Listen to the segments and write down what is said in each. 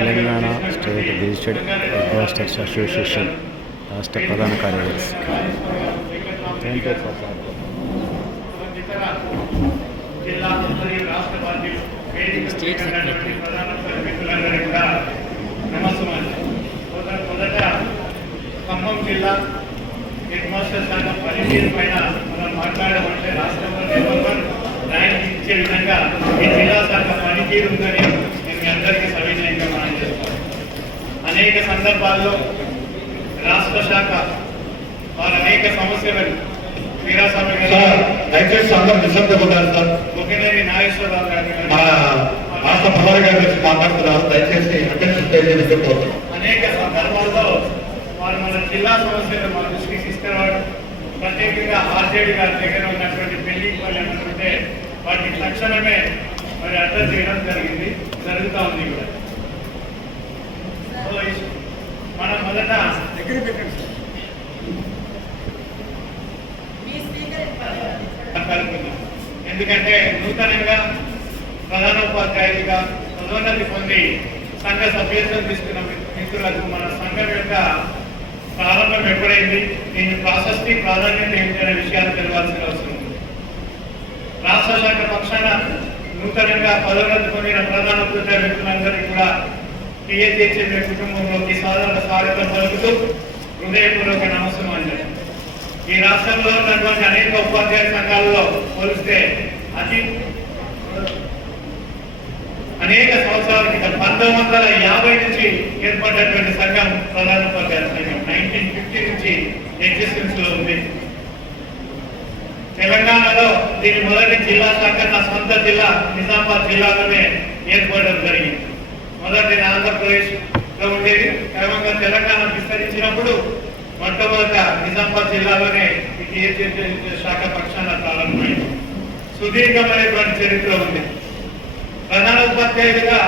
Telangana state registered egg masters association రాష్ట్ర ప్రధాన కార్యదర్శి. స్టేట్ సెక్రటరీ ఖమ్మం జిల్లా హెడ్ మాస్టర్ శాఖ పనితీరు పైన మనం మాట్లాడమంటే రాష్ట్రంలో నెంబర్ 1 ర్యాంక్ ఇచ్చే విధంగా ఈ జిల్లా శాఖ పనితీరు ఉందని మీ అందరికీ సవినయంగా మనం చేస్తాం. అనేక సందర్భాల్లో రాష్ట్ర శాఖ వారు అనేక సమస్యలను వీరాస్వామి దయచేసి అందరూ నిశ్శబ్దంగా ఉన్నారు సార్. ముఖ్యమంత్రి నాగేశ్వరరావు గారి రాష్ట్ర ప్రధాని గారి గురించి మాట్లాడుతున్నారు. దయచేసి అటెన్షన్. అనేక సందర్భాల్లో వారు మన జిల్లా సమస్యలు మన దృష్టికి తీసుకురావడం, ప్రత్యేకంగా ఆర్జేడీ గారి దగ్గర ఉన్నటువంటి బిల్డింగ్ పనులు ఏమంటుంటే వాటిని తక్షణమే మరి అడ్రస్ చేయడం జరుగుతూ ఉంది కూడా. మనం మొదట కలుపుకుందాం. ఎందుకంటే నూతనంగా ప్రధానోపాధ్యాయులుగా పదోన్నతి పొంది సంఘ సభ్యత్వం తీసుకున్న మిత్రులకు మన సంఘం యొక్క ప్రారంభం ఎప్పుడైంది, దీని ప్రాశస్తి ప్రాధాన్యత ఏమిటనే విషయాలు తెలియాల్సిన అవసరం ఉంది. రాష్ట్ర శాఖ పక్షాన నూతనంగా పదోన్నతి పొందిన ప్రధానోపాధ్యాయ మిత్రులందరికీ కూడా టీఎస్హెచ్ఎం కుటుంబంలోకి సాధారణ స్వాగతం పలుకుతూ హృదయపూర్వక నమస్కారం. ఈ రాష్ట్రంలో ఉన్నటువంటి అనేక ఉపాధ్యాయ సంఘాలలో పోలిస్తే అనేక సంవత్సరాల క్రితం 1950 నుంచి ఏర్పడినటువంటి సంఘం ప్రధానోపాధ్యాయ సంఘం 1950 నుంచి ఎగ్జిస్టెన్స్ లో ఉంది. తెలంగాణలో దీని మొదటి జిల్లా శాఖ నా సొంత జిల్లా నిజామాబాద్ జిల్లాలోనే ఏర్పడడం జరిగింది. మొదటి ఆంధ్రప్రదేశ్ లో ఉండేది. క్రమంగా తెలంగాణ విస్తరించినప్పుడు మొట్టమొదట నిజామాబాద్ జిల్లాలోనే శాఖ పక్షాన ప్రారంభమైంది. సుదీర్ఘమైనటువంటి చరిత్ర ఉంది. ప్రధాన ఉపాధ్యాయులుగా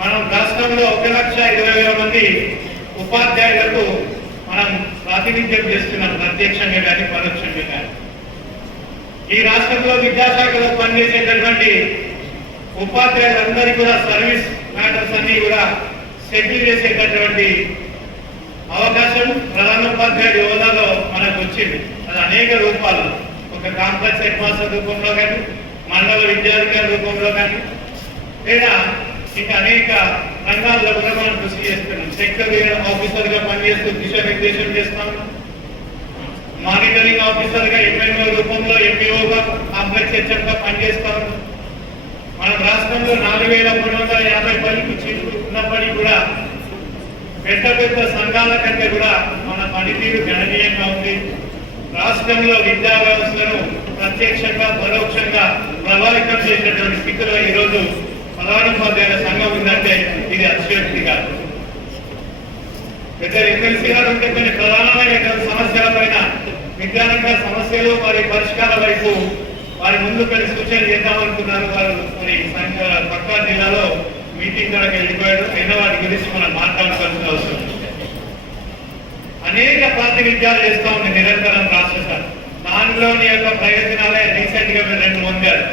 మనం రాష్ట్రంలో 1,20,000 మంది ఉపాధ్యాయులకు మనం ప్రాతినిధ్యం చేస్తున్నాం, ప్రత్యక్షంగా కానీ పరోక్షంగా కానీ. ఈ రాష్ట్రంలో విద్యాశాఖలో పనిచేసేటటువంటి ఉపాధ్యాయులందరికీ కూడా సర్వీస్ మ్యాటర్స్ అన్ని కూడా సెటిల్ చేసేటటువంటి అవకాశం ప్రధానోపాధ్యాయుడి హోదాలో మనకు వచ్చింది. అది అనేక రూపాలు, ఒక కాంప్లెక్స్ హెడ్ మాస్టర్ రూపంలో కానీ, మండల విద్యాధికారి రూపంలో కానీ, లేదా ఇంకా అనేక రంగాల్లో కూడా మనం కృషి చేస్తున్నాం. సెక్టర్ ఆఫీసర్గా పనిచేస్తూ దిశానిర్దేశం చేస్తాం. మానిటరింగ్ ఆఫీసర్గా ఎంఎన్ఓ రూపంలో ఎంఈఓగా కాంప్లెక్స్ హెచ్ఎంగా పనిచేస్తాం. మన రాష్ట్రంలో 4,350 పనికి సీట్లు ఉన్నప్పటికీ కూడా పెద్ద పెద్ద సంఘాల కంటే కూడా మన పనితీరు గణనీయంగా ఉంది. రాష్ట్రంలో విద్యా వ్యవస్థను ప్రత్యక్షంగా పరోక్షంగా ప్రభావితం చేసినటువంటి స్థితిలో ఈరోజు ప్రధానోపాధ్యాయుల సంఘం ఉందంటే ఇది అతిశయోక్తి కాదు. పెద్ద ఎమ్మెల్సీ గారు ఉంటే కొన్ని ప్రధానమైన సమస్యల పైన విద్యారంగ సమస్యలు మరి పరిష్కార వైపు వారి ముందు కొన్ని సూచనలు చేద్దామనుకున్నారు. వారు మరి పక్కా జిల్లాలో మీటింగ్ ద్వారా వెళ్ళిపోయాడు. అయినా వాటి గురించి మనం మాట్లాడుకోవాల్సిన అవసరం. అనేక ప్రాతినిధ్యాలు చేస్తూ ఉంది నిరంతరం రాష్ట్ర శాఖ. దానిలోని యొక్క ప్రయోజనాలే రీసెంట్ గా మీరు 2 పొందారు.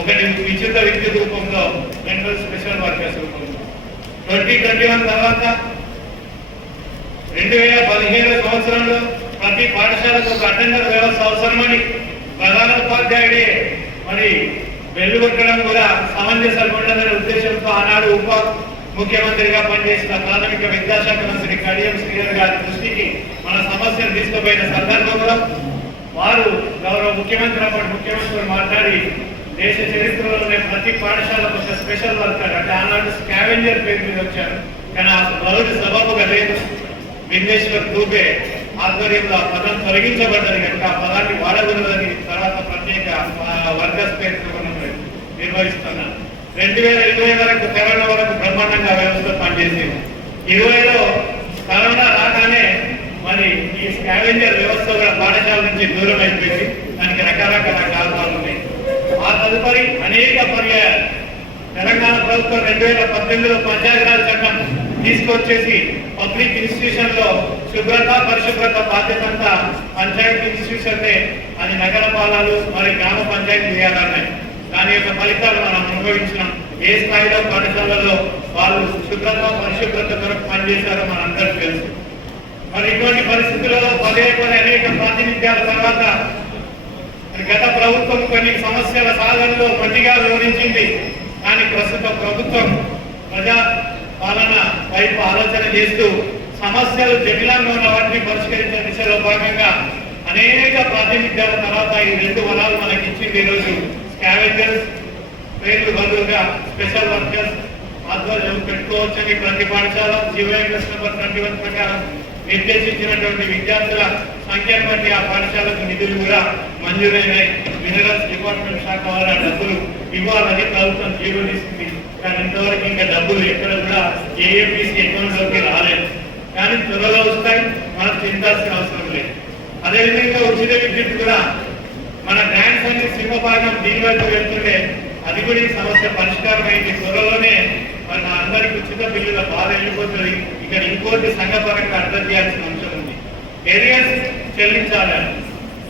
ఒకటి ఉచిత విద్యుత్ రూపంలో, 2 స్పెషల్ వర్కర్స్ రూపంలో. 2021 తర్వాత 2017 సంవత్సరంలో ప్రతి పాఠశాలకు ఒక అటెండర్ వ్యవస్థ అవసరమని ప్రధానోపాధ్యాయుడే మరి వెలుగొట్టడం కూడా సమంజసం ఉండదనే ఉద్దేశంతో ఆనాడు ఉప ముఖ్యమంత్రిగా పనిచేసిన ప్రాథమిక విద్యాశాఖ మంత్రి కడియం శ్రీధర్ గారి దృష్టికి మన సమస్యను తీసుకుపోయిన సందర్భంలో వారు గౌరవ ముఖ్యమంత్రి అప్పటి ముఖ్యమంత్రి మాట్లాడి దేశ చరిత్రలోనే ప్రతి పాఠశాలకు ఒక స్పెషల్ వర్కర్, అంటే ఆనాడు స్కావెంజర్ పేరు మీద వచ్చారు. కానీ ఆ బరువు సబబుగా లేదు. విఘ్నేశ్వర్ దూబే ఆధ్వర్యంలో ఆ పదం తొలగించబడ్డది కనుక ఆ పదాన్ని వాడకూడదని తర్వాత ప్రత్యేక వర్కర్స్ పేరు నిర్వహిస్తున్నారు. 2020 వరకు కరోనా వరకు బ్రహ్మాండంగా వ్యవస్థ పనిచేసింది. 20లో కరోనా రాగానే మరి ఈ స్కావెంజర్ వ్యవస్థ కూడా పాఠశాల నుంచి దూరం అయిపోయింది. దానికి రకరకాల కారణాలు ఉన్నాయి. ఆ తదుపరి అనేక పర్యాయాలు తెలంగాణ ప్రభుత్వం 2018లో పంచాయతీరాజ్ చట్టం తీసుకొచ్చేసి పబ్లిక్ ఇన్స్టిట్యూషన్ లో శుభ్రత పరిశుభ్రత బాధ్యత అంతా పంచాయతీ ఇన్స్టిట్యూషన్ అది నగర పాలనలు మరి గ్రామ పంచాయతీ చేయాలన్నాయి. దాని యొక్క ఫలితాలు మనం అనుభవించినాం. ఏ స్థాయిలో పాఠశాలలో వాళ్ళు శుభ్రత పరిశుభ్రత కొరకు పనిచేశారో మనందరికీ తెలుసు. మరి ఇటువంటి పరిస్థితులలో పదే అనేక ప్రాతినిధ్యాల తర్వాత గత ప్రభుత్వం కొన్ని సమస్యల సాధనలో మొండిగా వివరించింది. కానీ ప్రస్తుత ప్రభుత్వం ప్రజా పాలన వైపు ఆలోచన చేస్తూ సమస్యలు జటిలంగా ఉన్న వాటిని పరిష్కరించే దిశలో భాగంగా అనేక ప్రాతినిధ్యాల తర్వాత ఈ 2 వరాలు మనకి ఇచ్చింది. ఈరోజు స్కావెంజర్స్ పేర్లు బదులుగా స్పెషల్ వర్కర్స్ ఆధ్వర్యం పెట్టుకోవచ్చని ప్రతి పాఠశాల జీవోఎంఎస్ నెంబర్ 21 ప్రకారం నిర్దేశించినటువంటి విద్యార్థుల సంఖ్యను బట్టి ఆ పాఠశాలకు నిధులు కూడా మంజూరైనాయి. మినరల్స్ డిపార్ట్మెంట్ శాఖ వారు డబ్బులు ఇవ్వాలని ప్రభుత్వం జీవో ఇస్తుంది. కానీ ఇంతవరకు ఇంకా డబ్బులు ఎక్కడ కూడా ఏఎంపీసీ అకౌంట్లోకి రాలేదు. కానీ త్వరలో వస్తాయి, మనం చింతాల్సిన అవసరం లేదు. అదేవిధంగా ఉచిత విద్యుత్ కూడా మన గ్రాండ్స్ అన్ని సింహభాగం దీని వైపు వెళ్తుంటే అది కూడా ఈ సమస్య పరిష్కారం అయింది. త్వరలోనే మరి మా అందరికి ఉచిత బిల్లుల బాధ వెళ్ళిపోతుంది. ఇక్కడ ఇంకోటి సంఘపరంగా అర్థం చేయాల్సిన అంశం ఉంది. ఏరియర్స్ చెల్లించాలి.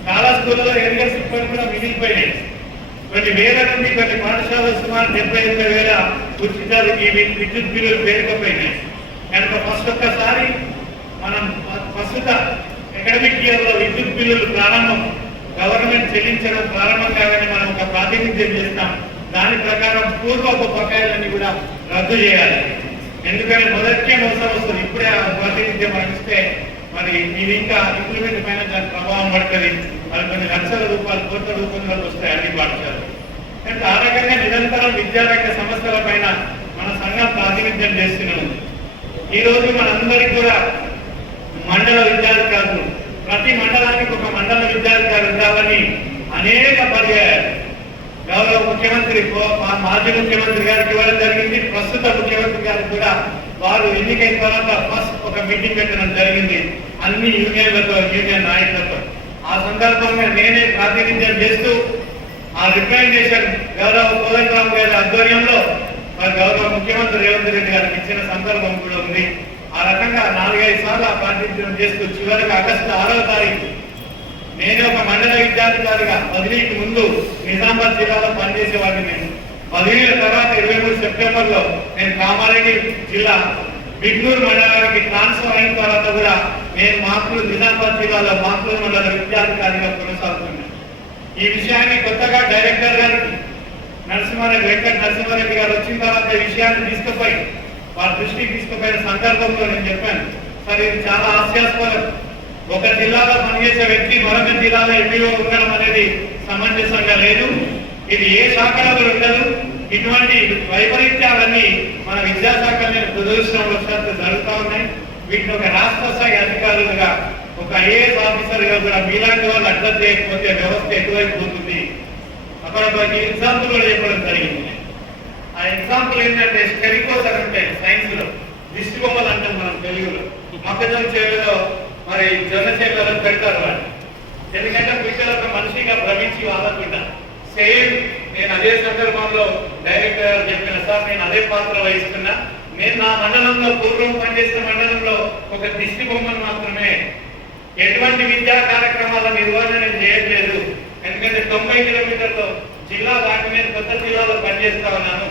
చాలా స్కూళ్ళలో ఏరియర్స్ ఇప్పటికి కూడా మిగిలిపోయినాయి. కొన్ని వేల నుండి కొన్ని పాఠశాలలు సుమారు 75,000 ఉచిత విద్యుత్ బిల్లులు పేరుకుపోయినాయి. కనుక ఫస్ట్ ఒక్కసారి మనం ప్రస్తుత అకాడమిక్ ఇయర్ లో విద్యుత్ బిల్లులు ప్రారంభం గవర్నమెంట్ చెల్లించడం ప్రారంభం కాగానే మనం ఒక ప్రాతినిధ్యం చేస్తాం. దాని ప్రకారం పూర్వపు బకాయిలన్నీ కూడా రద్దు చేయాలి. ఎందుకంటే మొదటికే మోసం వస్తుంది. ఇప్పుడే ఆ ప్రాతినిధ్యం ఇస్తే మరి ఇది ఇంకా ఇంప్లిమెంట్ పైన దాని ప్రభావం పడుతుంది. అది కొన్ని లక్షల రూపాయలు కోట్ల రూపంలో వస్తాయి అన్ని పాఠశాలలు. అంటే ఆ రకంగా నిరంతరం విద్యారంగ సమస్యల పైన మన సంఘం ప్రాతినిధ్యం చేస్తున్నాం. ఈ రోజు మనందరికీ కూడా మండల విద్యాధికారులు, ప్రతి మండలానికి ఒక మండల విద్యాధికారి ఉండాలని అనేక పర్యాయాలు గౌరవ ముఖ్యమంత్రి మాజీ ముఖ్యమంత్రి గారికి ఇవ్వడం జరిగింది. ప్రస్తుత ముఖ్యమంత్రి గారికి కూడా వారు ఎన్నికైన తర్వాత ఫస్ట్ ఒక మీటింగ్ పెట్టడం జరిగింది అన్ని యూనియన్లతో, యూనియన్ నాయకులతో. ఆ సందర్భంగా నేనే ప్రాతినిధ్యం చేస్తూ ఆ రిప్రజెంటేషన్ గౌరవ కోదండరామ్ గారి ఆధ్వర్యంలో మరి గౌరవ ముఖ్యమంత్రి రేవంత్ రెడ్డి గారికి ఇచ్చిన సందర్భం కూడా ఉంది. ఆ రకంగా 4-5 సార్లు ఆ ప్రాతినిధ్యం చేస్తూ చివరికి ఆగస్టు 6వ తారీఖు నేను ఒక మండల విద్యాధికారిగా బదిలీకి ముందు నిజామాబాద్ జిల్లాలో పనిచేసేవాడిని. నేను బదిలీల తర్వాత 23 సెప్టెంబర్లో నేను కామారెడ్డి జిల్లా బిగ్నూరు మండలానికి ట్రాన్స్ఫర్ అయిన తర్వాత కూడా నేను మాకులు నిజామాబాద్ జిల్లాలో మాకులు మండల విద్యాధికారిగా కొనసాగుతున్నాను. ఈ విషయాన్ని కొత్తగా డైరెక్టర్ గారికి వెంకట నరసింహారెడ్డి గారు వచ్చిన తర్వాత ఈ విషయాన్ని తీసుకుపోయి వారి దృష్టికి తీసుకుపోయిన సందర్భంలో నేను చెప్పాను, సార్ ఇది చాలా హాస్యాస్పదం. ఒక జిల్లాలో పనిచేసే వ్యక్తి మరొక జిల్లాలో ఎంపీఓ ఉండడం అనేది సమంజసంగా లేదు. ఇది ఏ శాఖలో ఉండదు. ఇటువంటి వైపరీత్యాలన్నీ మన విద్యాశాఖ దురదృష్టవశాత్తు జరుగుతూ ఉన్నాయి. వీటిని ఒక రాష్ట్ర స్థాయి అధికారులుగా, ఒక ఐఏఎస్ ఆఫీసర్ గా కూడా మీలాంటి వాళ్ళు అర్థం చేయకపోతే వ్యవస్థ ఎటువైపు పోతుంది. అక్కడ ఒక ఎగ్జాంపుల్ కూడా చెప్పడం జరిగింది. ఆ ఎగ్జాంపుల్ ఏంటంటే స్టెరికోస్ అని ఉంటాయి సైన్స్ లో, దిష్టి బొమ్మలు అంటాం మనం తెలుగులో. మొక్కజొన్న చేలలో మరి జొన్న చేలలో పెడతారు వాళ్ళు. ఎందుకంటే పిల్లలు ఒక మనిషిగా భ్రమించి వాడకుండా సేమ్ నేను అదే సందర్భంలో డైరెక్టర్ చెప్పిన సార్ నేను అదే పాత్ర వహిస్తున్నా. నేను నా మండలంలో పూర్వం పనిచేసిన మండలంలో ఒక దిష్టి బొమ్మను మాత్రమే, ఎటువంటి విద్యా కార్యక్రమాల నిర్వహణ నేను చేయట్లేదు. ఎందుకంటే 90 కిలోమీటర్లు జిల్లా దాటి నేను కొత్త జిల్లాలో పనిచేస్తా ఉన్నాను.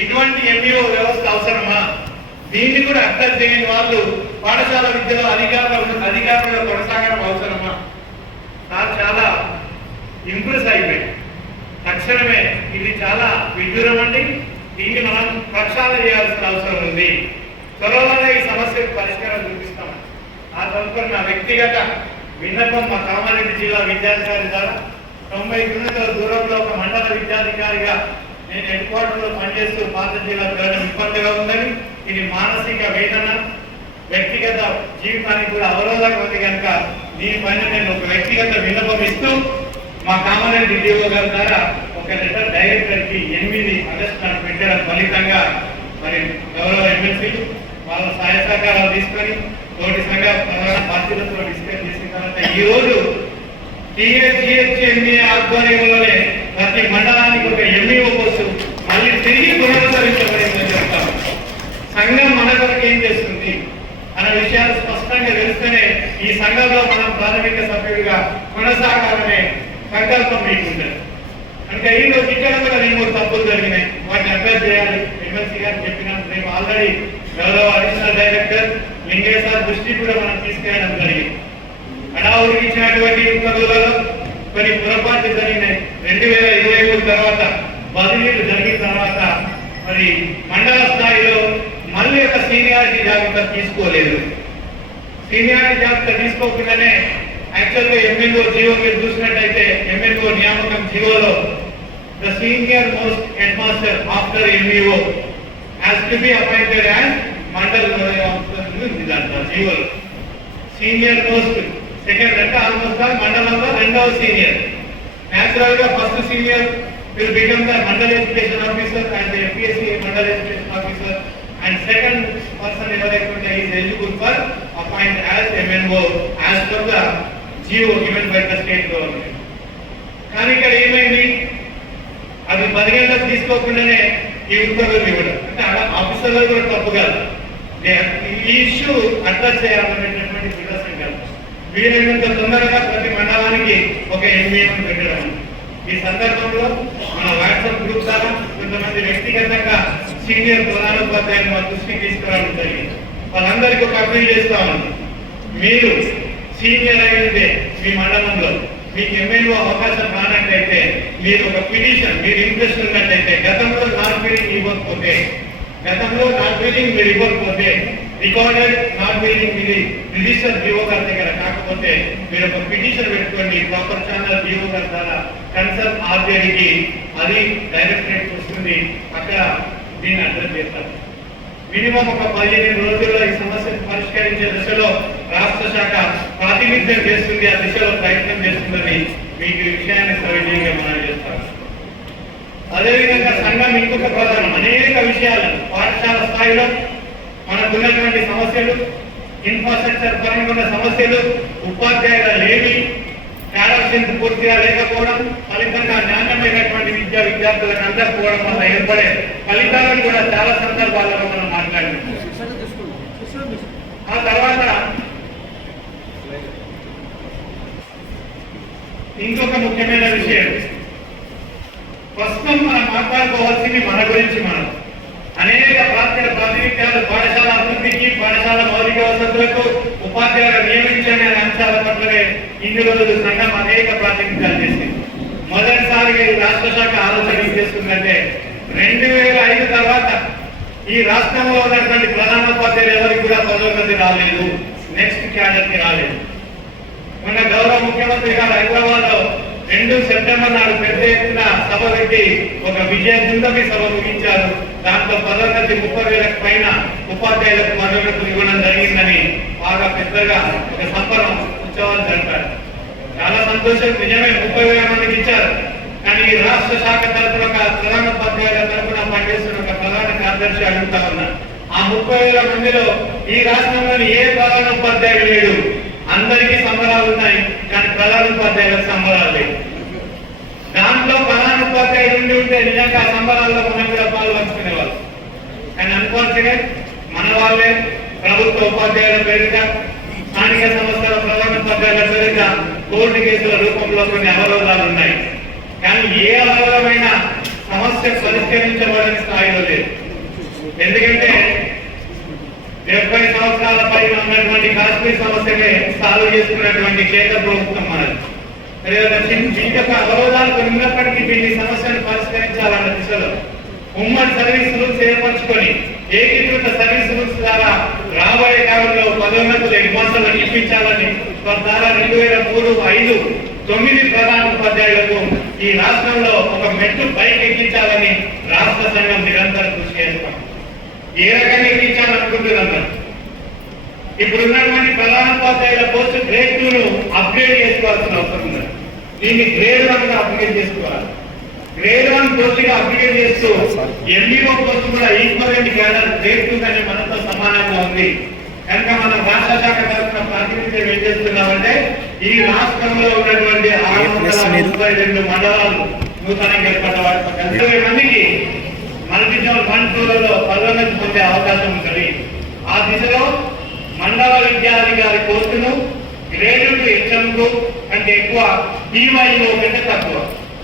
ఇటువంటి ఎంఈఓ వ్యవస్థ అవసరమా? దీన్ని కూడా అర్థం చేయని వాళ్ళు పాఠశాల విద్యలో అధికారులుగా కొనసాగడం అవసరమా? నాకు చాలా ఇంప్రెస్ అయిపోయింది. తక్షణమే ఇది చాలా విడ్డూరం అండి. దీన్ని మనం ప్రక్షాళన చేయాల్సిన అవసరం ఉంది. త్వరలోనే ఈ సమస్యకు పరిష్కారం చూపిస్తాం. ఆ తదుపరి నా వ్యక్తిగత విన్నపం మా కామారెడ్డి జిల్లా విద్యాధికారి ద్వారా 90 కిలోమీటర్ల దూరంలో ఒక మండల విద్యాధికారిగా నేను హెడ్ క్వార్టర్ లో పనిచేస్తూ పాత జిల్లాకు వెళ్ళడం ఇబ్బందిగా ఉందని, ఇది మానసిక వేదన, వ్యక్తిగత జీవితానికి కూడా అవరోధంగా ఉంది. కనుక దీనిపైన నేను ఒక వ్యక్తిగత విన్నపం ఇస్తూ మా కామారెడ్డి డిఓ గారి ద్వారా ఒక లెటర్ డైరెక్టర్ కి 8 ఆగస్టు నాడు పెట్టడం ఫలితంగా మరి గౌరవ ఎమ్మెల్సీలు వాళ్ళ సహాయ సహకారాలు తీసుకొని తోటి సంఘ ప్రధాన బాధ్యతలతో డిస్కస్ చేసిన తర్వాత ఈ రోజు టీఎస్జిహెచ్ఎంఏ ఆధ్వర్యంలోనే ప్రతి మండలానికి ఒక ఎంఈఓ పోస్టు మళ్ళీ తిరిగి పునరుద్ధరించబడిందని చెప్తాను. సంఘం మన కొరకు ఏం చేస్తుంది అన్న విషయాలు స్పష్టంగా తెలిస్తేనే ఈ సంఘంలో మనం ప్రాథమిక సభ్యుడిగా కొనసాగాలనే సంకల్పం మీకుంటుంది. అంటే ఈ రోజు ఇక్కడ కూడా 2-3 తప్పులు జరిగినాయి. వాటిని అభ్యర్థి చేయాలి. ఎమ్మెల్సీ గారు చెప్పిన రేపు ఆల్రెడీ గౌరవ అడిషనల్ డైరెక్టర్ లింగయ్య సార్ దృష్టి కూడా మనం తీసుకెళ్ళడం జరిగింది. హడావుడికి ఇచ్చినటువంటి ఉత్తర్వులలో కొన్ని పొరపాట్లు జరిగినాయి. 2023 తర్వాత బదిలీలు జరిగిన తర్వాత మరి మండల స్థాయిలో మళ్ళీ ఒక సీనియారిటీ జాబితా తీసుకోలేదు. సీనియారిటీ జాబితా తీసుకోకుండానే యాక్చువల్గా ఎంఎన్ఓ జీవో మీరు చూసినట్టయితే ఎంఎన్ఓ నియామకం జీవోలో the senior most head master after MEO has to be appointed as mandal officer జీవోలో. సీనియర్ మోస్ట్ సెకండ్ అంటే ఆల్మోస్ట్ మండలంలో రెండవ సీనియర్. న్యాచురల్ గా first senior will become the Mandal Education Officer and the MPSC Mandal Education Officer, and second person evaluated is eligible for appoint as MNO as per the GO given by the state government. కానీ ఇక్కడ ఏమైంది, అది 10 గంటలకు తీసుకోకుండానే ఈ ఉత్తర్వులు ఇవ్వడం అంటే ఆఫీసర్లు కూడా తప్పు కాదు. ఈ ఇష్యూ అడ్రస్ చేయాలనేటటువంటి సంకల్పం. వీలైనంత తొందరగా ప్రతి మండలానికి ఒక ఎంఈఓ పెట్టడం. ఈ సందర్భంలో మన వాట్సాప్ గ్రూప్ ద్వారా కొంతమంది వ్యక్తిగతంగా సీనియర్ ప్రధానోపాధ్యాయులు మా దృష్టికి తీసుకురావడం జరిగింది. వాళ్ళందరికీ ఒక అప్పీల్ చేస్తా ఉన్నాం. మీరు సీనియర్ అయితే మీ మండలంలో మీకు ఎంఎల్ఓ అవకాశం రానట్టయితే మీరు ఒక పిటిషన్ మీరు ఇంట్రెస్ట్ ఉన్నట్టయితే గతంలో నాట్ బిల్లింగ్ మీరు ఇవ్వకపోతే రికార్డెడ్ నాట్ బిల్లింగ్ ఇది రిజిస్టర్ జీవో గారి దగ్గర కాకపోతే మీరు ఒక పిటిషన్ పెట్టుకోండి. ప్రాపర్ ఛానల్ జీవో గారి ద్వారా కన్సర్న్ ఆర్జేడీకి అది డైరెక్టరేట్ వస్తుంది. అక్కడ దీన్ని అడ్రస్ చేస్తారు. మినిమం ఒక 15 రోజుల్లో ఈ సమస్యను పరిష్కరించే దిశలో రాష్ట్ర శాఖ ప్రాతినిధ్యం చేస్తుంది, ఆ దిశలో ప్రయత్నం చేస్తుందని మీకు ఈ విషయాన్ని సవినయంగా మనం చేస్తాం. అదేవిధంగా సంఘం ఇంకొక ప్రధానం అనేక విషయాలను పాఠశాల స్థాయిలో మనకున్నటువంటి సమస్యలు, ఇన్ఫ్రాస్ట్రక్చర్ పరంగా ఉన్న సమస్యలు, ఉపాధ్యాయుల లేమి, క్యాడర్ పూర్తిగా లేకపోవడం, ఫలితంగా నాణ్యమైనటువంటి విద్యార్థులకు అందకపోవడం వల్ల ఏర్పడే ఫలితాలను కూడా చాలా సందర్భాలలో మనం మాట్లాడుతున్నాం. ఆ తర్వాత ఇంకొక ముఖ్యమైన విషయం, ప్రస్తుతం మనం మాట్లాడుకోవాల్సింది మన గురించి. మనం అనేక ప్రాతినిధ్యాలు పాఠశాల అభివృద్ధికి, పాఠశాల మౌలిక వసతులకు, ఉపాధ్యాయులు నియమించనే అంశాల పట్లనే ఇన్ని రోజులు సంఘం అనేక ప్రాతినిధ్యాలు చేసింది. మొదటిసారిగా ఈ రాష్ట్ర శాఖ ఆలోచన చేస్తుందంటే 2005 తర్వాత ఈ రాష్ట్రంలో ఉన్నటువంటి ప్రధానోపాధ్యాయులు ఎవరికి కూడా పదోన్నతి రాలేదు, నెక్స్ట్ క్యాడర్ కి రాలేదు. మన గౌరవ ముఖ్యమంత్రి గారు హైదరాబాద్ లో 2 సెప్టెంబర్ నాడు పెద్ద ఎత్తున సభ పెట్టి ఒక విజయదుందమి సభ ముగించారు. దాంట్లో పదోన్నతి 30,000 పైన ఉపాధ్యాయులకు పదోన్నతులు ఇవ్వడం జరిగిందని బాగా పెద్దగా ఒక సంబరం ఉత్సవాలు జరిపారు. చాలా సంతోషం. నిజమే 30,000 మందికి ఇచ్చారు. కానీ ఈ రాష్ట్ర శాఖ తరఫున ఒక ప్రధానోపాధ్యాయుల తరఫున పనిచేస్తున్న ఒక ప్రధాన కార్యదర్శి అడుగుతా ఉన్నారు, ఆ 30,000 మందిలో ఈ రాష్ట్రంలోని ఏ ప్రధానోపాధ్యాయుడు లేడు. అందరికీ సంబరాలు ఉన్నాయి, కానీ ప్రధానోపాధ్యాయులకు సంబరాలు లేవు. దాంట్లో ప్రధానోపాధ్యాయుడు ఉంటే నిజంగా సంబరాల్లో మనం కూడా పాల్గొనుకునేవాళ్ళు. కానీ అన్ఫార్చునేట్ మన వాళ్ళే ప్రభుత్వ ఉపాధ్యాయుల పేరిట, స్థానిక సంస్థల ప్రధానోపాధ్యాయుల పేరిట కోర్టు కేసుల రూపంలో కొన్ని అవరోధాలు ఉన్నాయి. కానీ ఏ అవరోధమైన సమస్య పరిష్కరించబడని స్థాయిలో లేదు. ఎందుకంటే 70 సంవత్సరాల పైన ఉన్నటువంటి కాశ్మీర్ సమస్యనే సాల్వ్ చేసుకున్నటువంటి కేంద్ర ప్రభుత్వం మనది. ఇంకొక అవరోధాలు ఉన్నప్పటికీ దీన్ని సమస్యను పరిష్కరించాలన్న దిశలో ఉమ్మడి సర్వీస్ రూల్స్ ఏర్పరచుకొని ఏకీకృత సర్వీస్ రూల్స్ ద్వారా రాబోయే కాలంలో పదోన్నతులు ఎగ్మాసాలను ఇప్పించాలని తద్వారా 2003, 5, 9 ప్రధాన ఉపాధ్యాయులకు ఈ రాష్ట్రంలో ఒక మెట్టు పైకి ఎక్కించాలని రాష్ట్ర సంఘం నిరంతరం కృషి చేస్తాం. ఏ రకంగా ఎక్కించాలనుకుంటున్నారు? ఇప్పుడున్నటువంటి ప్రధానోపాధ్యాయుల పోస్ట్ గ్రేడ్ 2ను అప్గ్రేడ్ చేసుకోవాల్సిన అవసరం ఉంది. దీన్ని గ్రేడ్ 1 అప్గ్రేడ్ చేసుకోవాలి. గ్రేడ్ 1 పోస్టుగా అప్గ్రేడ్ చేస్తూ ఎంఈఓ పోస్ట్ కూడా ఈక్వలెంట్ క్యాడర్ గ్రేడ్ 2 అనే మనతో సమానంగా ఉంది. కనుక మనం రాష్ట్ర శాఖ తరఫున ప్రాతినిధ్యం ఏం చేస్తున్నామంటే ఈ రాష్ట్రంలో ఉన్నటువంటి 632 మండలాలు నూతనంగా ఏర్పడ్డ 80 మందికి మల్టీజోన్ 1, 2లలో పదోన్నతి పొందే అవకాశం ఉంటుంది. ఆ దిశలో మండల విద్యాధికారి పోస్టును గ్రేడ్ 2 హెచ్ఎంకు అంటే ఎక్కువ, డివైఓ కంటే తక్కువ,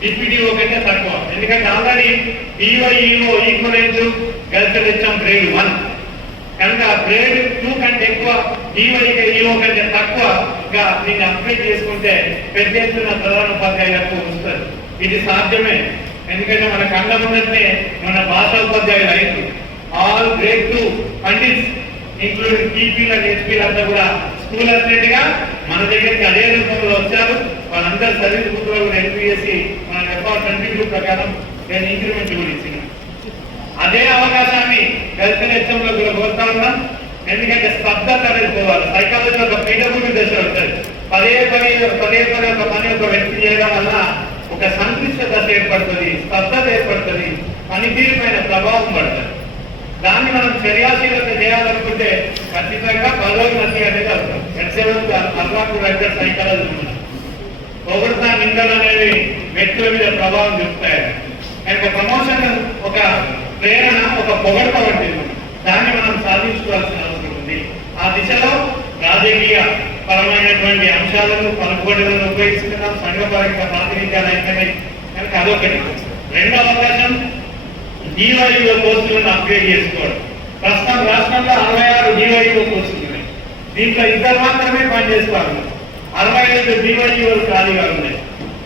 డిప్యూటీఓ కంటే తక్కువ. ఎందుకంటే ఆల్రెడీ డివైఓ ఈక్వలెంట్ గెలిచిన హెచ్ఎం గ్రేడ్ 1. కనుక గ్రేడ్ 2 కంటే ఎక్కువ ఈఓ కంటే తక్కువగా దీన్ని అప్గ్రేడ్ చేసుకుంటే పెద్ద ఎత్తున ప్రధాన ఉపాధ్యాయులకు వస్తారు. ఇది సాధ్యమే. ఎందుకంటే మన కళ్ళ ముందనే మన భాషా ఉపాధ్యాయులు అయింది. ఆల్ గ్రేడ్ 2 పండిట్స్ ఇంక్లూడింగ్ టీపీలు అండ్ హెచ్పీలు అంతా కూడా స్కూల్ అథ్లెట్ గా మన దగ్గరికి అదే రూపంలో వచ్చారు. వాళ్ళందరూ సర్వీస్ బుక్ లో కూడా ఎన్పిఎస్సి మన FR22 ప్రకారం నేను ఇంక్రిమెంట్ కూడా ఇచ్చిన అదే అవకాశాన్ని గల్ఫెన్లో కూడా కోరుతా ఉన్నాం. ఎందుకంటే స్తబ్దత అనేది పోవాలి. సైకాలజీలో ఒక పీడబ్ల్యూ దశ ఉంటుంది. పదే ఒక పని ఒక వ్యక్తి చేయడం వల్ల ఒక సంక్లిష్ట దశ ఏర్పడుతుంది, స్తబ్దత ఏర్పడుతుంది, పనితీరు పైన ప్రభావం పడుతుంది. దాన్ని మనం చర్యాశీలత చేయాలనుకుంటే ఖచ్చితంగా 10 రోజులు అనేది అవుతాం. ఎక్సెలెంట్ అల్వాకు రైటర్ సైకాలజీ పొగడతా నిందలు అనేవి వ్యక్తుల మీద ప్రభావం చూపుతాయి. ఒక ప్రమోషన్ ఒక ప్రేరణ ఒక పొగడత వంటిది. దాన్ని మనం సాధించుకోవాల్సిన అవసరం ఉంది. ఆ దిశలో రాజకీయ పరమైనటువంటి అంశాలను పలుకుబడులను ఉపయోగిస్తున్నాం. సంఘపరంగా ప్రాతినిధ్యాలు అయిపోయినాయి కనుక అదొకటి. రెండో అవకాశం డివైఓ కోర్సులను అప్గ్రేడ్ చేసుకోవడం. ప్రస్తుతం రాష్ట్రంలో 66 డివైఓ కోర్సులు ఉన్నాయి. దీంట్లో 2 మాత్రమే పనిచేసుకోవాలి. 65 డివైఓలు ఖాళీగా ఉన్నాయి.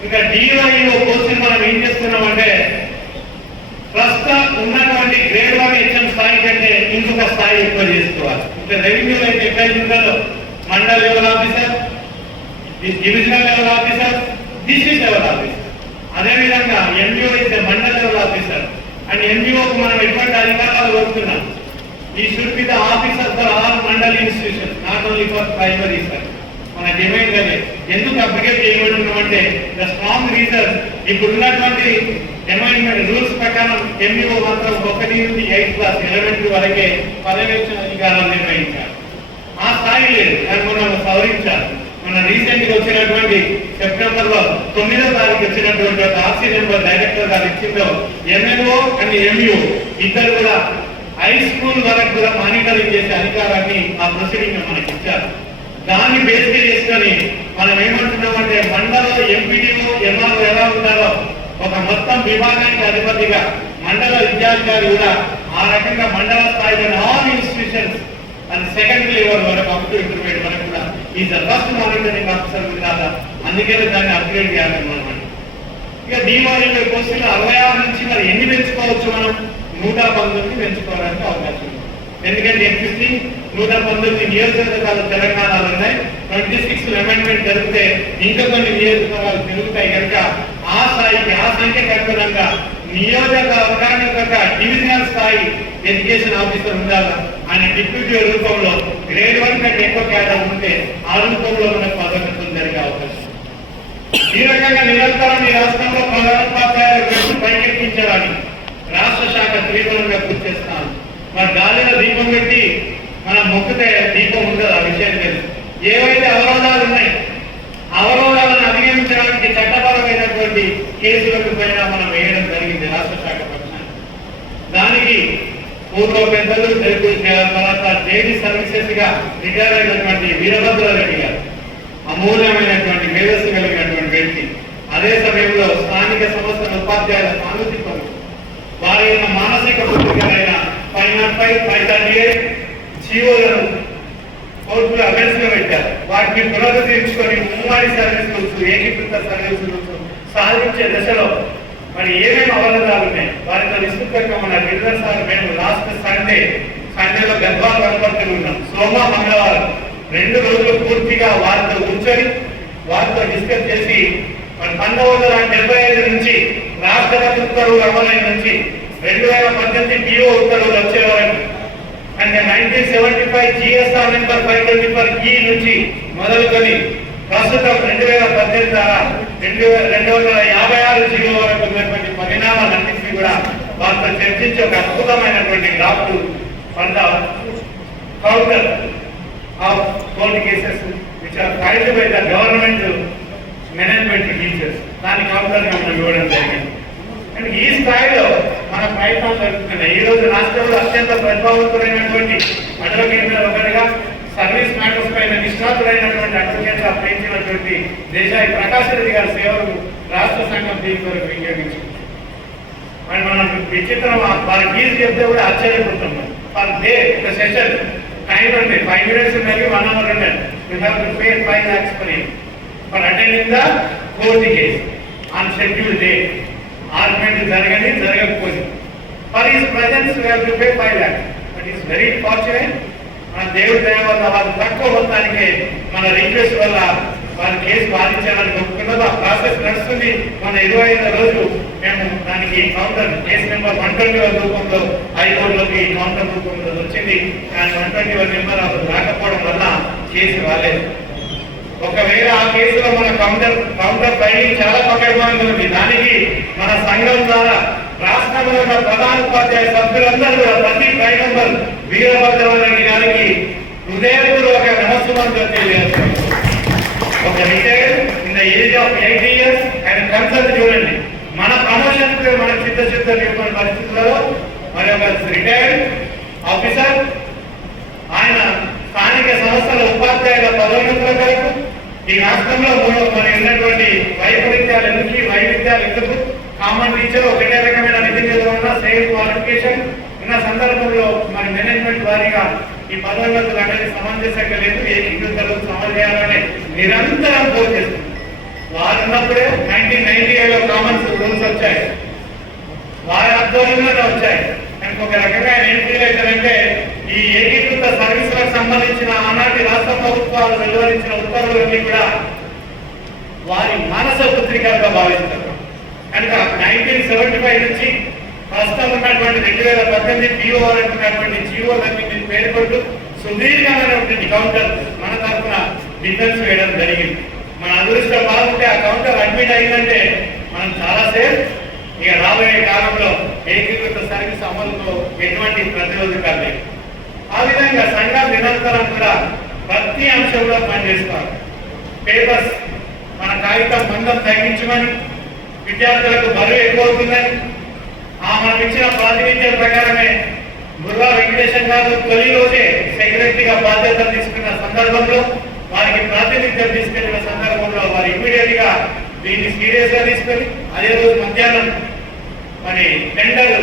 ఇంకా డివైఓ కోర్సులు మనం ఏం చేస్తున్నామంటే ప్రస్తుతం ఉన్నటువంటి గ్రేడ్ 1 హెచ్ఎం స్థాయి కంటే ఇంకొక స్థాయి ఎక్కువ చేసుకోవాలి. ఇంకా రెవెన్యూలో అయితే ఎక్కడో mandal level officer, divisional level officer, district level officer. అదేవిధంగా ఎంబీఓ అయితే మండల్ లెవెల్ ఆఫీసర్ అండ్ ఎంబీఓకు మనం ఎటువంటి అధికారాలు కోరుతున్నాం. ఈ should be the officer for all mandal institution, not only for primary sir. మన డిమాండ్ అదే. ఎందుకు అప్లికేట్ చేయబడుతున్నాం అంటే ద స్ట్రాంగ్ రీజన్ ఇప్పుడు ఉన్నటువంటి అమెండ్మెంట్ రూల్స్ ప్రకారం ఎంబీఓ మాత్రం 1 నుండి 8th క్లాస్ ఎలిమెంటరీ వరకే పర్యవేక్షణ అధికారాలు నిర్వహించారు. ఆ స్థాయి లేదు. దాన్ని మనం సవరించాలి. మన రీసెంట్ గా వచ్చినటువంటి సెప్టెంబర్ 9వ తారీఖు వచ్చినటువంటి ఆర్సీ నెంబర్ డైరెక్టర్ గారు ఇచ్చిందో ఎంఎల్ఓ అండ్ ఎంఈఓ ఇద్దరు కూడా హై స్కూల్ వరకు కూడా మానిటరింగ్ చేసే అధికారాన్ని ఆ ప్రొసీడింగ్ మనకి ఇచ్చారు. దాన్ని బేస్ చేసుకొని మనం ఏమంటున్నామంటే మండలంలో ఎంపీడీఓ ఎంఆర్ఓ ఎలా ఉంటారో ఒక మొత్తం విభాగానికి అధిపతిగా మండల విద్యాధికారి కూడా ఆ రకంగా మండల స్థాయిలో all institutions and secondary level వరకు అప్ టు ఇంటర్మీడియట్ వరకు కూడా is the first monitoring officer కాదా. అందుకే దాన్ని అప్గ్రేడ్ చేయాలన్నమాట. ఇక డివైఓ కోర్సులు 66 నుంచి మరి ఎన్ని పెంచుకోవచ్చు? మనం 119 పెంచుకోవడానికి అవకాశం ఉంది. ఎందుకంటే ఎగ్జిస్టింగ్ 119 నియోజకవర్గాలు తెలంగాణలో ఉన్నాయి. 26 అమెండ్మెంట్ జరిగితే ఇంకా కొన్ని నియోజకవర్గాలు పెరుగుతాయి కనుక ఆ స్థాయికి ఆ సంఖ్యకు అనుగుణంగా నియోజకవర్గానికి ఒక డివిజనల్ స్థాయి ఎడ్యుకేషన్ ఆఫీసర్ ఉండాలా. ఆయన డిప్యూటీ రూపంలో గ్రేడ్ 1 కంటే ఎక్కువ కేటాలు ఉంటే ఆ రూపంలో మనకు పదోన్నతులు జరిగే అవకాశం. ఈ రకంగా నిరంతరం ఈ రాష్ట్రంలో ప్రధానోపాధ్యాయులు పైకెక్కించడానికి రాష్ట్ర శాఖ తీవ్రంగా కృషి చేస్తాను. మరి గాలిలో దీపం పెట్టి మనం మొక్కితే దీపం ఉండదు. ఆ విషయం తెలుసు. ఏవైతే అవరోధాలు ఉన్నాయి అవరోధాలను అధిగమించడానికి చట్టపరమైనటువంటి కేసులకు పైన మనం వేయడం జరిగింది రాష్ట్ర శాఖ పక్షాన. దానికి పూర్వ పెద్దలు తర్వాత జేడీ సర్వీసెస్ గా రిటైర్ అయినటువంటి వీరభద్రారెడ్డి గారు అమూల్యమైనటువంటి మేధస్సు కలిగినటువంటి వ్యక్తి. అదే సమయంలో స్థానిక సంస్థల ఉపాధ్యాయుల సానుభూతి వారి యొక్క మానసిక పుత్రికలైన 505, 538 జీవోలను కోర్టులో అభ్యర్థులు పెట్టారు. వాటిని పునరుద్ధరించుకొని ఉమ్మడి సర్వీసులు ఏకీకృత సర్వీసులు సాధించే దశలో మరి ఏమేమి అవరోధాలు ఉన్నాయి వారితో విస్తృతంగా మన బిల్డర్ సార్ మేము లాస్ట్ సండేలో గద్వాలు కనపడుతూ ఉన్నాం. సోమ మంగళవారం 2 రోజులు పూర్తిగా వారితో కూర్చొని వారితో డిస్కస్ చేసి 1975 నుంచి రాష్ట్రపతి ఉత్తర్వులు అమలైన నుంచి 2018 పిఓ ఉత్తర్వులు వచ్చే వరకు అంటే 1975 జిఎస్ఆర్ నెంబర్ 524 నుంచి మొదలుకొని ప్రస్తుతం 2018 ద్వారా 256 జీవో వరకు ఉన్నటువంటి పరిణామాలన్నింటినీ కూడా వారితో చర్చించి ఒక అద్భుతమైనటువంటి draft for the counter of court cases which are filed by the government management teachers దాని కౌంటర్గా మనం ఇవ్వడం జరిగింది. అంటే ఈ స్థాయిలో మన ప్రయత్నాలు జరుగుతున్నాయి. ఈ రోజు రాష్ట్రంలో అత్యంత ప్రభావితమైనటువంటి అడ్వకేట్ల ఒకరిగా సర్వీస్ మ్యాటర్స్ పైన నిష్ణాతులైనటువంటి అడ్వకేట్ గా పెంచినటువంటి దేశాయి ప్రకాష్ రెడ్డి గారి సేవలు రాష్ట్ర సంఘం దీని వరకు వినియోగించింది. మనం విచిత్రం వారి ఫీజు చెప్తే కూడా ఆశ్చర్యపోతున్నాం. పర్ డే ఒక సెషన్ టైం ఉంది 5 minutes ఉన్నది 1 hour ఉన్నది you have to pay 5 lakhs for attending the court case on schedule day argument జరగకపోతే for his presence you have to pay 5 lakhs. But is very fortunate మన దేవుడి దయ వల్ల వాళ్ళు తక్కువ మొత్తానికి మన రిక్వెస్ట్ వల్ల వారి కేసు వాదించాలని ఒప్పుకున్నది. ఆ ప్రాసెస్ నడుస్తుంది. మన 25వ రోజు మేము దానికి కౌంటర్ కేసు నెంబర్ 121 రూపంలో హైకోర్టులోకి కౌంటర్ రూపంలో వచ్చింది. కానీ 121 నెంబర్ రాకపోవడం వల్ల కేసు రాలేదు. ఒకవేళ ఆ కేసులో మన కౌంటర్ ఫైలింగ్ చాలా పకడ్బందీ ఉంది. దానికి మన సంఘం ద్వారా రాష్ట్రంలో ఉన్న ప్రధాన ఉపాధ్యాయ సభ్యులందరూ కూడా ప్రతి ఫైల్ నంబర్ వీరభద్రరెడ్డి గారికి హృదయపూర్వక నమస్సుమంతో తెలియజేస్తారు. ఒక retired in the age of 80 years and consult చూడండి. మన ప్రమోషన్ మన చిత్తశుద్ధ లేని పరిస్థితులలో మరి ఒక రిటైర్డ్ ఆఫీసర్ ఆయన స్థానిక సంస్థల ఉపాధ్యాయుల పదోన్నతుల కొరకు ఈ రాష్ట్రంలో మరి ఉన్నటువంటి వైవిధ్యాలు ఎందుకు కామన్ టీచర్ ఒకటే రకమైన విధి నిర్వహణ సేమ్ క్వాలిఫికేషన్ ఉన్న సందర్భంలో మరి మేనేజ్మెంట్ వారీగా ఈ పదోన్నతులు అనేది సమంజసంగా లేదు. ఏకీకృతలు అమలు చేయాలని నిరంతరం కోర్ చేస్తుంది. వారు ఉన్నప్పుడే 1998లో కామన్స్ రూల్స్ వచ్చాయి. వారి ఆధ్వర్యంలోనే వచ్చాయి. కానీ ఒక రకంగా ఏం ఫీల్ అవుతారంటే ఈ ఏకీకృత సర్వీసులకు సంబంధించిన ఆనాటి రాష్ట్ర ప్రభుత్వాలు వెలువరించిన ఉత్తర్వులన్నీ కూడా వారి మానస పుత్రికలుగా భావిస్తారు. కనుక 1975 నుంచి ప్రస్తుతం ఉన్నటువంటి 2018 పిఓ అంటున్నటువంటి జీవోలన్నీ పేర్కొంటూ సుదీర్ఘమైనటువంటి కౌంటర్ మన తరఫున డిఫెన్స్ వేయడం జరిగింది. మన అదృష్టం బాగుంటే ఆ కౌంటర్ అడ్మిట్ అయిందంటే మనం చాలా సేఫ్. ఇక రాబోయే కాలంలో ఏకీకృత సర్వీస్ అమలుతో ఎటువంటి ప్రతిరోధకాలు లేవు. ఆ విధంగా సంఘాలు నిరంతరం కూడా ప్రతి అంశంలో పనిచేస్తారు. పేపర్స్ మన కాగితం మందం తగ్గించమని, విద్యార్థులకు బరువు ఎక్కువ అవుతుందని మనం ఇచ్చిన ప్రాతినిధ్యం ప్రకారమే బుర్రా వెంకటేశం గారు తొలి రోజే సెక్రటరీగా బాధ్యతలు తీసుకున్న సందర్భంలో వారికి ప్రాతినిధ్యం తీసుకెళ్లిన సందర్భంలో వారు ఇమ్మీడియట్ గా దీన్ని సీరియస్ గా తీసుకొని అదే రోజు మధ్యాహ్నం మరి టెండర్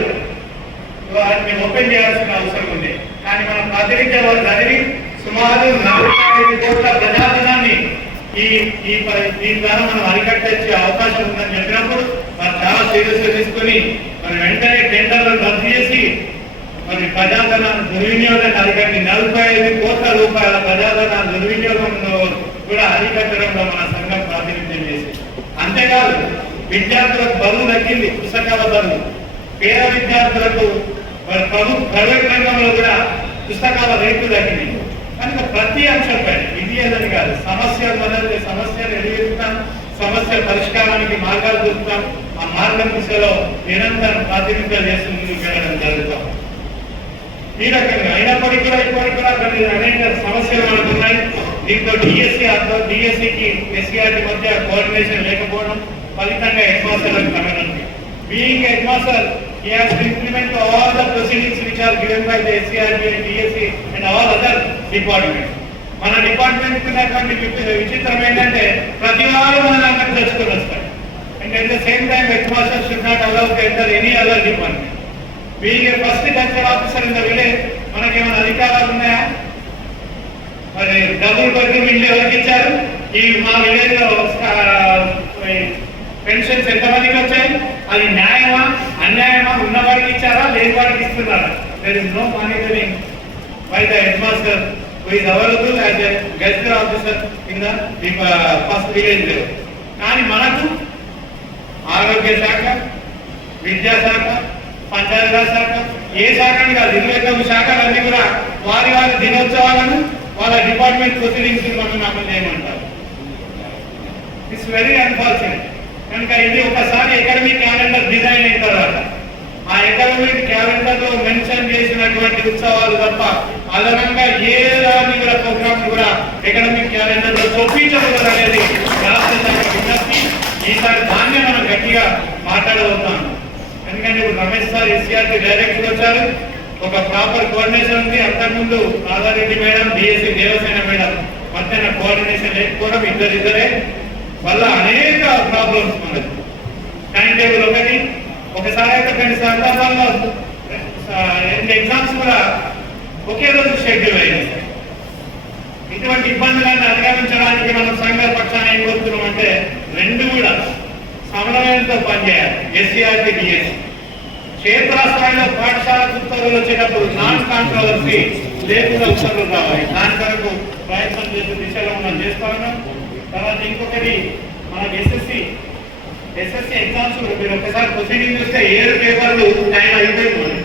వారిని ఓపెన్ చేయాల్సిన అవసరం ఉంది. కానీ మనం ప్రాతినిధ్యం వారు చదివి సుమారు 45 కోట్ల ప్రజాధనాన్ని ఈ ద్వారా మనం అరికట్టే అవకాశం ఉందని చెప్పినప్పుడు వారు చాలా సీరియస్ గా తీసుకొని మరి వెంటనే టెండర్లను రద్దు చేసి మరి ప్రజాధనాన్ని దుర్వినియోగాన్ని అరికట్టి 45 కోట్ల రూపాయల ప్రజాధనాన్ని దుర్వినియోగంలో కూడా అరికట్టడంలో మన సంఘం ప్రాతినిధ్యం చేసి, అంతేకాదు విద్యార్థులకు బరువు తగ్గింది. పుస్తకాల బరువు పేద విద్యార్థులకు ప్రైవేట్ రంగంలో కూడా పుస్తకాల రేట్లు తగ్గింది. కనుక ప్రతి అంశంపై ఇది ఏదని కాదు, సమస్యలు మొదలైతే సమస్యలు ఎదుగుతాం, సమస్య పరిష్కారానికి మార్గాలు చూపుతాం. ఆ మార్గం దిశలో నిరంతరం ప్రాతినిధ్యం చేస్తూ ముందుకు వెళ్ళడం జరుగుతాం. ఈ రకంగా అయినప్పటికీ కూడా ఇప్పటికి కూడా అనేక సమస్యలు మనకు ఉన్నాయి. దీంతో డిఎస్సికి ఎస్సీఆర్టీ మధ్య కోఆర్డినేషన్ లేకపోవడం ఫలితంగా హెడ్ మాస్టర్లకు committee being head master he has to implement all the proceedings which are given by the SCRB and DSC and all other departments. మన డిపార్ట్మెంట్ ఉన్నటువంటి విచిత్రం ఏంటంటే ప్రతి వారు మన దాంట్లో తెచ్చుకొని వస్తారు. And at the same time head master should not allow to enter any other department. Being a first culture officer in the village మనకేమైనా అధికారాలు ఉన్నాయా? మరి డబుల్ బెడ్రూమ్ ఇల్లు ఎవరికి ఇచ్చారు? ఈ మా విలేజ్ లో పెన్షన్స్ ఎంతమందికి వచ్చాయి? అది న్యాయమా అన్యాయమా? ఉన్నవాడికి ఇచ్చారా లేని వాడికి ఇస్తున్నారా? There is no monitoring by the head master who is available as a gazette officer in the first village level. కానీ మనకు ఆరోగ్య శాఖ, విద్యాశాఖ, పంచాయతీరాజ్ శాఖ, ఏ శాఖని కాదు 29 శాఖలన్నీ కూడా వారి దినోత్సవాలను వాళ్ళ డిపార్ట్మెంట్ ప్రొసీడింగ్స్ మనం అమలు చేయమంటారు. It's very unfortunate. కనుక ఇది ఒకసారి అకాడమిక్ క్యాలెండర్ డిజైన్ అయిన తర్వాత ఆ అకాడమిక్ క్యాలెండర్ లో మెన్షన్ చేసినటువంటి ఉత్సవాలు తప్ప అదనంగా ఏ దాన్ని కూడా ప్రోగ్రామ్ కూడా అకాడమిక్ క్యాలెండర్ లో చూపించకూడదు అనేది రాష్ట్ర శాఖ విజ్ఞప్తి. ఈసారి దాన్నే మనం గట్టిగా మాట్లాడబోతున్నాం. ఎందుకంటే ఇప్పుడు రమేష్ సార్ ఎస్సీఆర్టీ డైరెక్టర్ వచ్చారు, ఒక ప్రాపర్ కోఆర్డినేషన్ ఉంది. అంతకుముందు Radha Reddy madam, DSC Devasena madam మధ్యన కోఆర్డినేషన్ లేకపోవడం ఇద్దరే వల్ల అనేక ప్రాబ్లమ్స్ మనకు. టైం టేబుల్ ఒకటి, ఒకసారి అయితే కొన్ని సందర్భాల్లో ఎగ్జామ్స్ కూడా ఒకే రోజు షెడ్యూల్ అయింది. ఇటువంటి ఇబ్బందులను అధిగమించడానికి మనం సంఘ పక్షాన్ని ఏం కోరుతున్నాం అంటే రెండు కూడా సమన్వయంతో పనిచేయాలి. ఎస్సీఆర్టీ డిఎస్సీ క్షేత్రస్థాయిలో పాఠశాల ఉత్తర్వులు వచ్చేటప్పుడు నాన్ కాంట్రవర్సీ లేకుండా ఉత్తర్వులు రావాలి. దాని కొరకు ప్రయత్నం చేసే దిశలో మనం చేస్తా ఉన్నాం. తర్వాత ఇంకొకటి మనకు ఎస్ఎస్సి ఎగ్జామ్స్ మీరు ఒకసారి ప్రొసీడింగ్ చూస్తే 7 పేపర్లు టైం అయిపోయింది.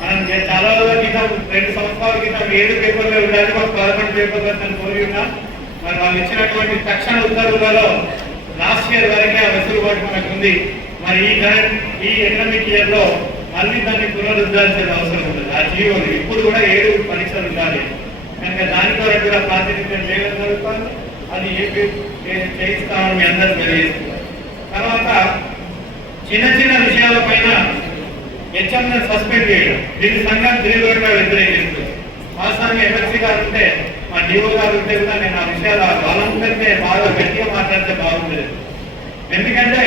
మనం చాలా రోజుల క్రితం 2 సంవత్సరాల క్రితం 7 పేపర్లు ఉండాలి, మాకు 11 పేపర్లు అని కోరి ఉన్నాం. మరి వాళ్ళు ఇచ్చినటువంటి తక్షణ ఉత్తర్వులలో లాస్ట్ ఇయర్ వరకే ఆ వెసులుబాటు మనకు ఉంది. మరి ఈ ఎకనామిక్ ఇయర్ లో మళ్ళీ దాన్ని పునరుద్ధరించే అవసరం ఉంది. ఆ జీవోలు ఇప్పుడు కూడా 7 పరీక్షలు ఉండాలి కనుక దాని కొరకు కూడా ప్రాతినిధ్యం చేయడం జరుగుతుంది. అది చేయిస్తామని మీ అందరూ తెలియజేస్తున్నారు. తర్వాత చిన్న చిన్న విషయాల పైన హెచ్ఎంని సస్పెండ్ చేయడం దీని సంఘం తీవ్రంగా వ్యతిరేకిస్తుంది. వాస్తవానికి ఎమ్మెల్సీ గారు ఉంటే మా డిఓ గారు ఉంటే కూడా నేను ఆ విషయాలు వాళ్ళందరికీ బాగా గట్టిగా మాట్లాడితే బాగుండేది. ఎందుకంటే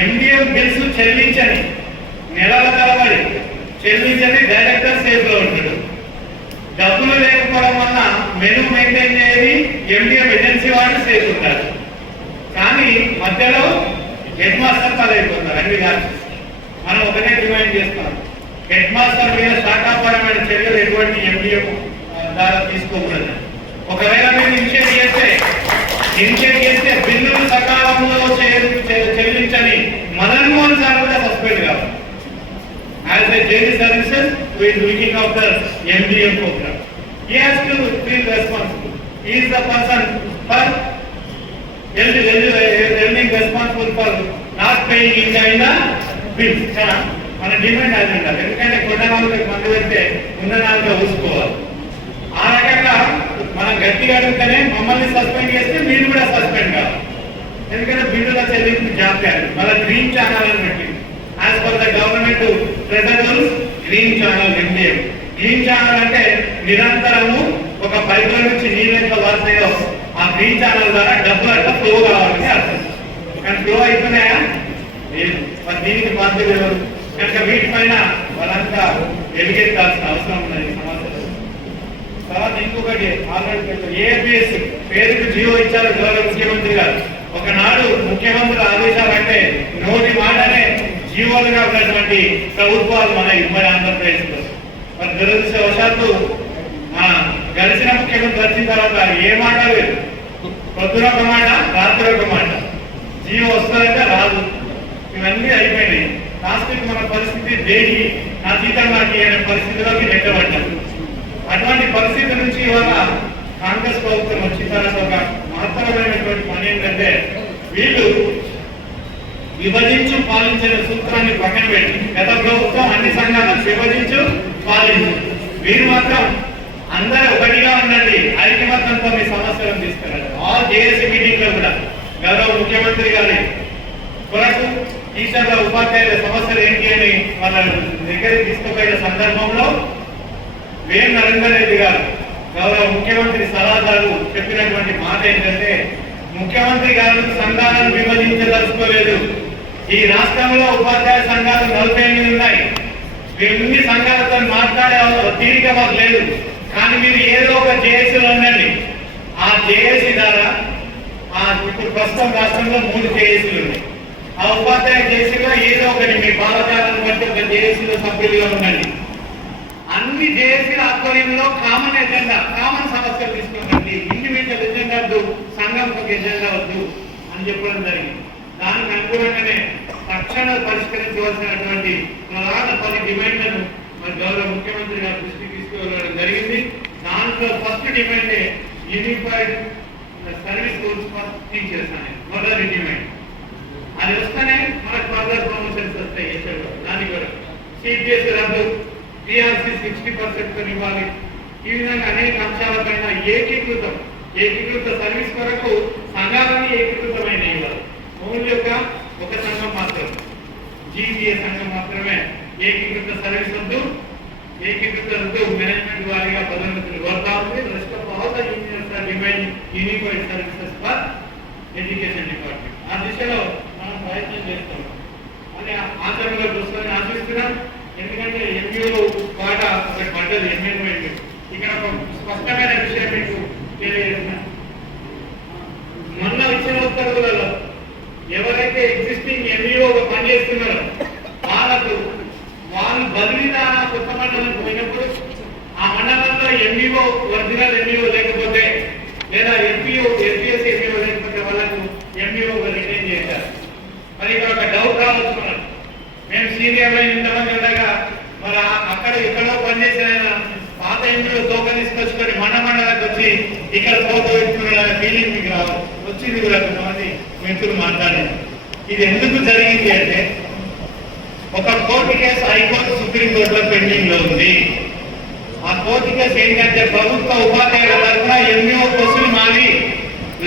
ఎండిఎం బిల్స్ చెల్లించని నెలల తరబడి చెల్లించని డైరెక్టర్ సేఫ్ లో ఉంటాడు. డబ్బులు లేకపోవడం వల్ల మెను మెయింటైన్ చేయని ఎండిఎం ఏజెన్సీ వాళ్ళు సేఫ్ ఉంటారు. కానీ మధ్యలో హెడ్ మాస్టర్ కాలైపోతారు. అన్ని కాదు మనం ఒకటే డిమాండ్ చేస్తాం, హెడ్ మాస్టర్ మీద శాఖాపరమైన చర్యలు ఎటువంటి ఎండిఎం ద్వారా తీసుకోకూడదు. ఒకవేళ మీరు ఇనిషియేట్ చేస్తే బిల్లులు సకాలంలో చెల్లించని మదన్మోహన్ సార్ కూడా సస్పెండ్ కావాలి. As a jail services who is looking after MDM program, he has to feel responsible. He is the person for holding responsible for not paying in China bills. మన demand అది ఉండాలి. ఎందుకంటే కొండ నాలుగు మందు పెడితే ఉన్న నాలుగు ఊసుకోవాలి. ఆ రకంగా మనం గట్టిగా అడిగితేనే మమ్మల్ని సస్పెండ్ చేస్తే మీరు కూడా సస్పెండ్ కావాలి. ఎందుకంటే బిల్లుల చెల్లింపు జాప్యాలు మళ్ళీ గ్రీన్ ఛానల్ అని పెట్టింది. As per the government present rules green channel MDM. Green channel అంటే నిరంతరము ఒక పైపుల నుంచి నీళ్ళు ఎంత వస్తాయో ఆ గ్రీన్ ఛానల్ ద్వారా డబ్బులు అంతా ఫ్లో కావాలని అర్థం. కానీ ఫ్లో అవుతున్నాయా లేదు. మరి దీనికి బాధ్యత ఎవరు? కనుక వీటిపైన వాళ్ళంతా వెలిగెత్తాల్సిన అవసరం ఉన్నది సమాజంలో. తర్వాత ఇంకొకటి ఆల్రెడీ ఏపీఎస్ పేరుకు జీవో ఇచ్చారు గౌరవ ముఖ్యమంత్రి గారు. ఒకనాడు ముఖ్యమంత్రి ఆదేశాలంటే నోటి మాటనే జీవోలుగా ఉన్నటువంటి ప్రభుత్వాలు మన ఉమ్మడి ఆంధ్రప్రదేశ్ లో. మరి దురదృష్టవశాత్తు గడిచిన ముఖ్యమంత్రి వచ్చిన తర్వాత ఏ మాట లేదు. పొద్దున ఒక మాట, రాత్రి ఒక మాట. జీవో వస్తుందంటే రాదు. ఇవన్నీ అయిపోయినాయి. లాస్ట్ మన పరిస్థితి దేని నా జీతం నాకు అనే పరిస్థితిలోకి నెట్టబడ్డారు. అటువంటి పరిస్థితి నుంచి ఇవాళ కాంగ్రెస్ ప్రభుత్వం వచ్చిన తర్వాత ఒక మహత్తరమైనటువంటి పని ఏంటంటే వీళ్ళు విభజించు పాలించిన సూత్రాన్ని పక్కన పెట్టి గత ప్రభుత్వం అన్ని సంఘాలను విభజించు పాలించు, వీరు మాత్రం అందరూ ఒకటిగా ఉండండి, ఐక్యమత్యంతో మీ సమస్యలను తీసుకెళ్ళాలి. ఆల్ జేఏసీ మీటింగ్ లో కూడా గౌరవ ముఖ్యమంత్రి గారి కొరకు టీచర్ల ఉపాధ్యాయుల సమస్యలు ఏంటి అని వాళ్ళ దగ్గరికి తీసుకుపోయిన సందర్భంలో వేం నరేందర్ రెడ్డి గారు గౌరవ ముఖ్యమంత్రి సలహాదారు చెప్పినటువంటి మాట ఏంటంటే ముఖ్యమంత్రి గారు సంఘాలను విభజించదలుచుకోలేదు. ఈ రాష్ట్రంలో ఉపాధ్యాయ సంఘాలు 48 ఉన్నాయి. ఎన్ని సంఘాలతో మాట్లాడే తీరిక మాకు లేదు. కానీ మీరు ఏదో ఒక జేఏసీలో ఉండండి. ఆ జేఏసీ ద్వారా ఇప్పుడు ప్రస్తుతం రాష్ట్రంలో 3 జేఏసీలు ఉన్నాయి. ఆ ఉపాధ్యాయ జేఏసీలో ఏదో ఒకటి మీ బాలకాలను బట్టి ఒక జేఏసీలో సభ్యులుగా ఉండండి. అన్ని జేఏసీల ఆధ్వర్యంలో కామన్ ఎజెండా, కామన్ సమస్యలు తీసుకోండి. ఇండివిజువల్ ఎజెండా వద్దు, సంఘం ఒక ఎజెండా వద్దు అని చెప్పడం జరిగింది. దానికి అనుగుణంగానే తక్షణ పరిష్కరించవలసినటువంటి ప్రధాన 10 డిమాండ్లను మరి గౌరవ ముఖ్యమంత్రి గారి దృష్టికి తీసుకువెళ్ళడం జరిగింది. దాంట్లో ఫస్ట్ డిమాండే unified service rules for teachers అనే మొదటి డిమాండ్. అది వస్తేనే మనకు ఫర్దర్ ప్రమోషన్స్ వస్తాయి. దానికి కూడా సిపిఎస్ రద్దు, టీఆర్సీ 60% ఇవ్వాలి. ఈ విధంగా అనేక అంశాలపైన ఏకీకృత సర్వీస్ కొరకు సంఘాలని ఏకీకృతమైన ఇవ్వాలి. ఓన్లీ ఒక సంఘం మాత్రం, జీటీఏ సంఘం మాత్రమే ఏకీకృత సర్వీస్ వద్దు. ఏకీకృత మేనేజ్మెంట్ వారిగా పదోన్నతులు కోరుతా ఉంది. Rest of all the unions are demand unified services for education department. ఆ దిశలో మనం ప్రయత్నం చేస్తాం అని ఆచరణలోకి వస్తుందని ఆశిస్తున్నాం. ఎందుకంటే ఎంపీఓ పాట ఒకటి పడ్డది ఎంఎన్ఓ. ఇక్కడ ఒక స్పష్టమైన విషయం మీకు తెలియజేస్తున్నా. మొన్న ఇచ్చిన ఉత్తర్వులలో ఎవరైతే ఎగ్జిస్టింగ్ ఎంఈఓగా పనిచేస్తున్నారో వాళ్ళు బదిలీగా కొత్త మండలం పోయినప్పుడు ఆ మండలంలో ఎంఈఓ ఒరిజినల్ ఎంఈఓ లేకపోతే లేదా ఎస్పీఎస్ ఎంఈఓ లేకపోతే వాళ్ళకు ఎంఈఓగా రిటైన్ చేశారు. మరి ఇక్కడ ఒక డౌట్ రావచ్చు మనకు. మేము సీనియర్లో ఇంతమంది ఉండగా మరి అక్కడ ఎక్కడో పనిచేసిన పాత ఎంఈఓ తోక తీసుకొచ్చుకొని మండలానికి వచ్చి ఇక్కడ పోతూ పెట్టుకునే ఫీలింగ్ మీకు రావు వచ్చింది కూడా కొంతమంది మిత్రులు మాట్లాడారు. ఇది ఎందుకు జరిగింది అంటే ఒక కోర్టు కేసు హైకోర్టు సుప్రీంకోర్టులో పెండింగ్ లో ఉంది. ఆ కోర్టు కేసు ఏంటంటే ప్రభుత్వ ఉపాధ్యాయుల తరఫున ఎంఈఓ పోస్టులు మారి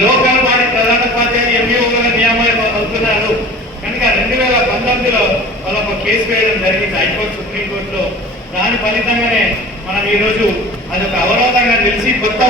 లోకల్ వారి ప్రధాన ఉపాధ్యాయులు ఎంఈఓగా నియామకం అవుతున్నారు కనుక 2019లో వాళ్ళ ఒక కేసు వేయడం జరిగింది హైకోర్టు సుప్రీంకోర్టులో. దాని ఫలితంగానే మనం ఈరోజు అదొక అవరోధంగా తెలిసి కొత్త